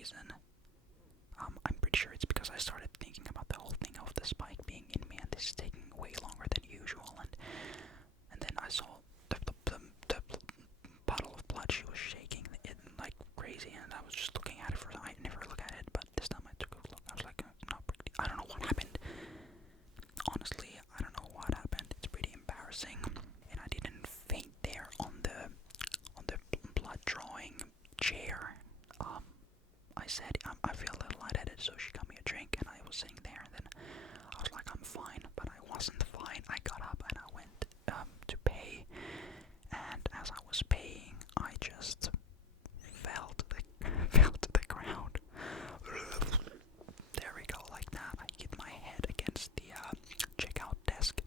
reason. I'm pretty sure it's because I started thinking about the whole thing of the spike being in me, and this is taking way longer than usual. And then I saw the bottle of blood. She was shaking it like crazy, and I was just looking at it for. I never look at it, but this time I took a look. I was like, I don't know what happened. Honestly, I don't know what happened. It's pretty embarrassing, and I didn't faint there on the blood drawing chair. I said I feel a little lightheaded, so she got me a drink, and I was sitting there, and then I was like, I'm fine, but I wasn't fine. I got up and I went to pay, and as I was paying, I just felt the ground. There we go, like that. I hit my head against the checkout desk.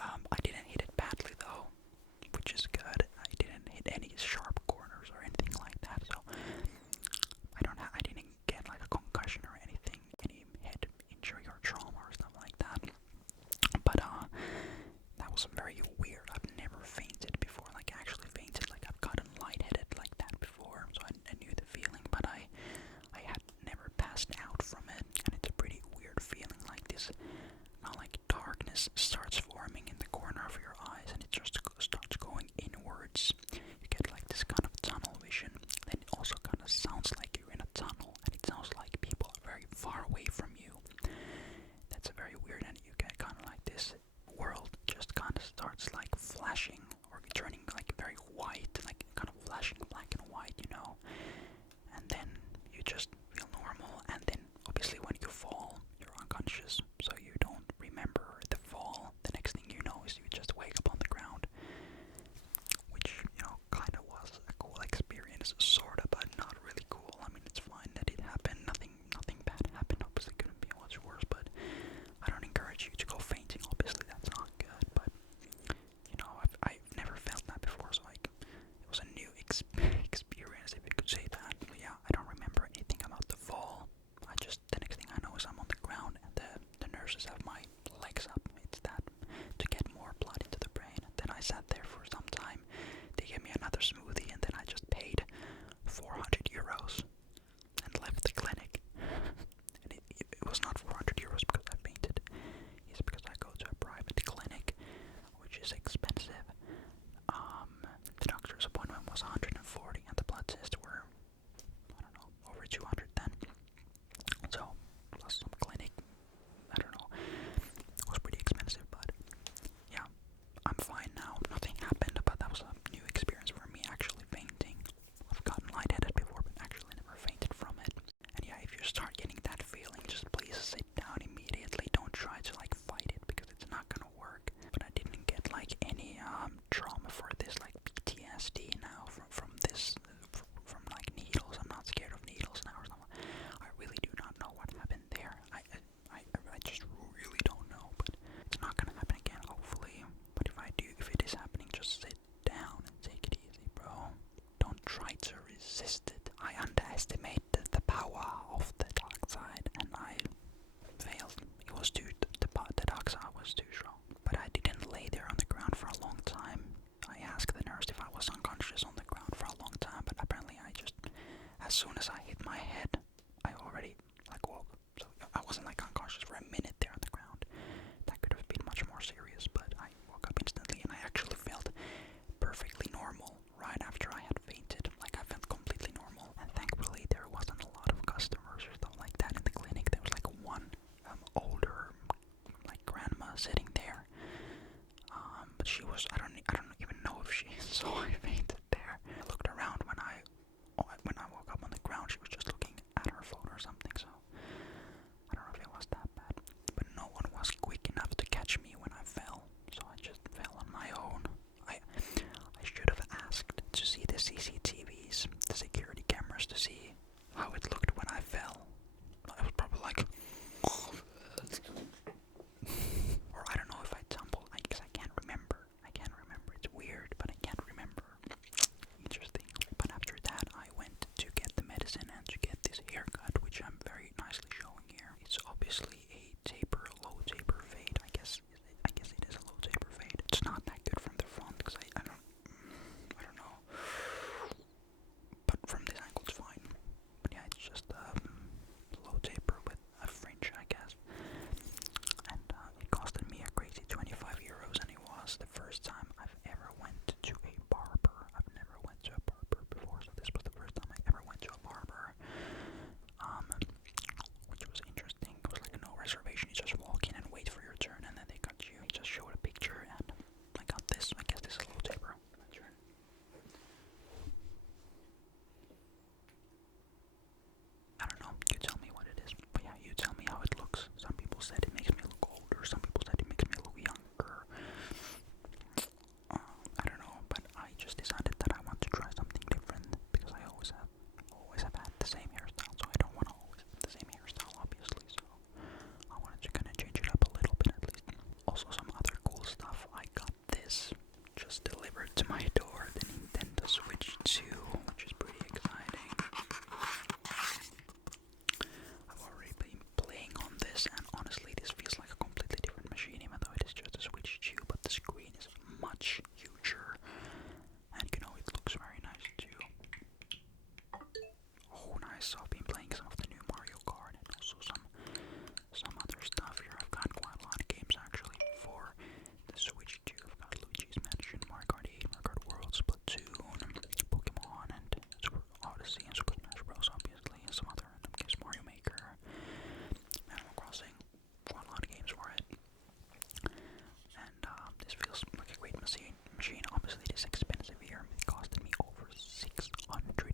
I didn't hit it badly though, which is good. I didn't hit any sharp corners or anything like that, so I didn't get like a concussion or anything, any head injury or trauma or stuff like that. But that was very weird. I've never fainted before, like actually fainted. Like I've gotten lightheaded like tell me how it looks. Some people said it makes me look older, some people said it makes me look younger. I don't know, but I just decided that I want to try something different because I always have had the same hairstyle, so I don't want to always have the same hairstyle, obviously. So I wanted to kind of change it up a little bit at least. Also, some other cool stuff. I got this just delivered to my door, the Nintendo Switch 2, which is pretty exciting. I've already been playing on this, and honestly, this feels like a completely different machine, even though it is just a Switch 2, but the screen is much huger, and you know, it looks very nice too. Oh, nice. So I've been playing some of the new Mario Kart and also some other stuff here. I've got quite a lot of games actually for the Switch 2. I've got Luigi's Mansion, Mario Kart 8, Mario Kart World, Splatoon, Pokemon, and Super Odyssey, and Super Smash Bros. Obviously, and some other random games, Mario Maker, Animal Crossing. Quite a lot of games for it. And this feels like a great machine. Obviously, it is expensive here. It costed me over 600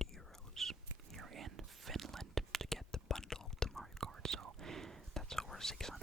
euros here in Finland to get the bundle of the Mario Kart. So that's over 600